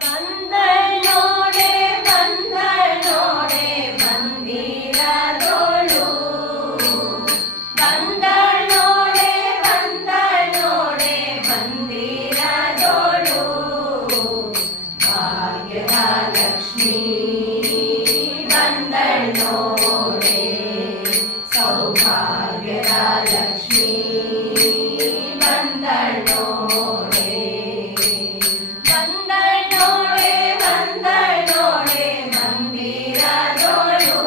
ಬಂದಳೋಡೆ ಬಂದಳೋಡೆ ಮಂದಿರದೋಳು ಬಂದಳೋಡೆ ಬಂದಳೋಡೆ ಮಂದಿರದೋಳು ಭಾಗ್ಯದ ಲಕ್ಷ್ಮೀ ಬಂದಳೋಡೆ ಸೌಭಾಗ್ಯದ ಲಕ್ಷ್ಮೀ ಬಂದಳೋಡೆ ಬಂದಳೋಡೆ ಬಂದಳೋಡೆ ಮಂದಿರದೋಳು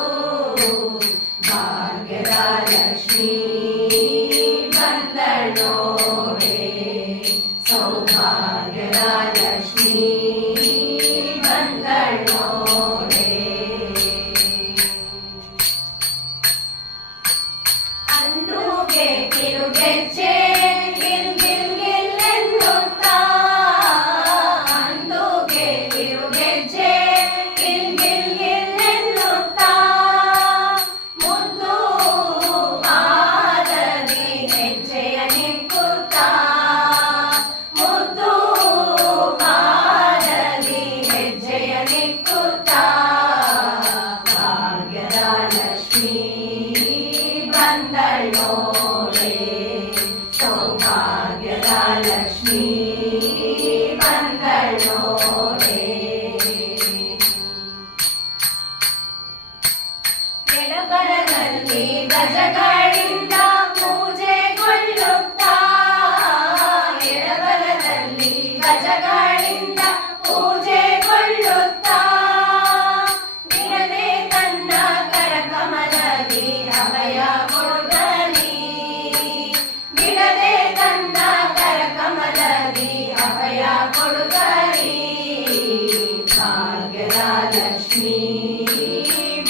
ಭಾಗ್ಯದ ಲಕ್ಷ್ಮೀ ಬಂದಳೋಡೆ ಸೌಭಾಗ್ಯದ ಲಕ್ಷ್ಮೀ ಬಂದಳೋಡೆ ಅಂದುಗೆ ತಿರುಗೆಚ್ಚೆ ಗಿಲ್ ಗಿಲ್ ಗಿಲ್ ಎನ್ನುತ್ತಾ ಅಂದುಗೆ ತಿರುಗೆಚ್ಚೆ ಗಿಲ್ ಗಿಲ್ ಗಿಲ್ ಎನ್ನುತ್ತಾ ಮುದ್ದು ಪಾದದಿ ಹೆಜ್ಜೆಯ ನಿಕ್ಕುತ್ತಾ ಮುದ್ದು ಪಾದದಿ ಹೆಜ್ಜೆಯ ನಿಕ್ಕುತ್ತಾ ಭಾಗ್ಯದ ಲಕ್ಷ್ಮೀ ಬಂದಳೋಡೆ ಸೌಭಾಗ್ಯದ ಲಕ್ಷ್ಮೀ ಬಂದಳೋಡೆ ಎಡಬಲದಲ್ಲಿ ಗಜಗಳಿಂದ ಪೂಜೆಗೊಳ್ಳುತ್ತಾ ಎಡಬಲದಲ್ಲಿ ಗಜಗಳಿಂದ ಪೂಜೆಗೊಳ್ಳುತ್ತಾ ಬಿಡದೆ ತನ್ನ ಕರಕಮಲದಿ ಅಭಯ ಕೊಡುಗಲಿ ಬಿಡದೆ ತನ್ನ ಕರಕಮಲದಿ ಅಭಯ ಕೊಡುಗಲಿ ಭಾಗ್ಯದ ಲಕ್ಷ್ಮೀ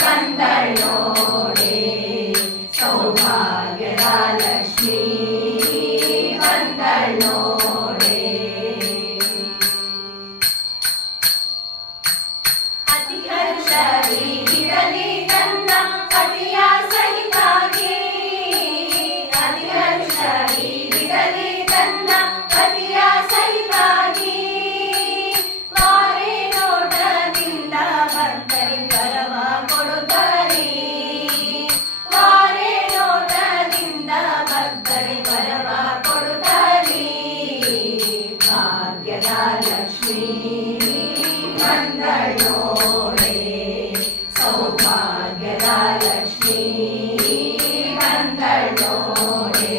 ಬಂದಳೋಡೆ ಸೌಭಾಗ್ಯದ ಲಕ್ಷ್ಮೀ ಬಂದಳೋಡೆ ಅತಿ ಹರ್ಷದಿ ಇರಲಿ ತನ್ನ ಪತಿಯ ಸಹಿತಾಗಿ ಅತಿ ಹರ್ಷದಿ ಇರಲಿ ತನ್ನ ಪತಿಯ ಸಹಿತಾಗಿ ವಾರೆ ನೋಟದಿಂದ ಭಕ್ತರಿ ವರವ ಕೊಡುತ್ತಾರೆ ವಾರೆ ನೋಟದಿಂದ ಭಕ್ತರಿ ವರವ ಕೊಡುತ್ತಾರೆ ಭಾಗ್ಯದ ಲಕ್ಷ್ಮೀ ಬಂದಳೋಡೆ ಸೌಭಾಗ್ಯದ ಲಕ್ಷ್ಮೀ ಬಂದಳೋಡೆ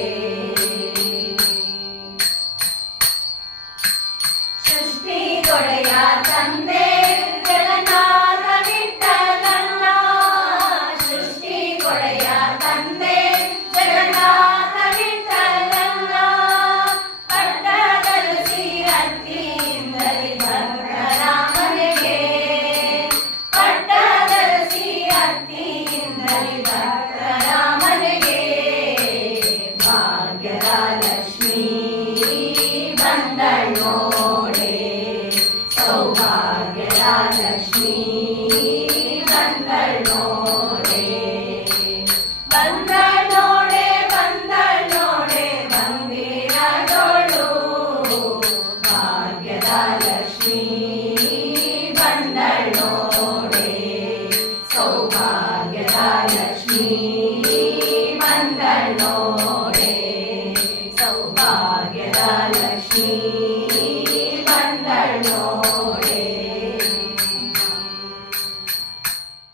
ಸೃಷ್ಟಿಗೊಡೆಯ ತಂದೆ ಜಗನ್ನಾಥ ವಿಠಲನ ಸೃಷ್ಟಿಗೊಡೆಯ ತಂದೆ ಜಗನ್ನಾಥ ವಿಠಲನ ಪಟ್ಟದಲು ಸಿರತ್ತಿಯಿಂದಲೇ ಭಕ್ತರಾಮನಿಗೆ ಪಟ್ಟದಲು ಸಿರತ್ತಿಯಿಂದಲೇ ಭಕ್ತರಾಮನಿಗೆ ಭಾಗ್ಯದ ಲಕ್ಷ್ಮೀ ಬಂದಳೋಡೆ ಸೌಭಾಗ್ಯದ ಲಕ್ಷ್ಮೀ ಬಂದಳೋಡೆ ಬಂದಳೋಡೆ ಬಂದಳೋಡೆ ಮಂದಿರದೋಳು ಭಾಗ್ಯದ ಲಕ್ಷ್ಮೀ ಬಂದಳೋಡೆ ಸೌಭಾಗ್ಯದ ಲಕ್ಷ್ಮೀ ಬಂದಳೋಡೆ ಸೌಭಾಗ್ಯದ ಲಕ್ಷ್ಮೀ ಬಂದಳೋಡೆ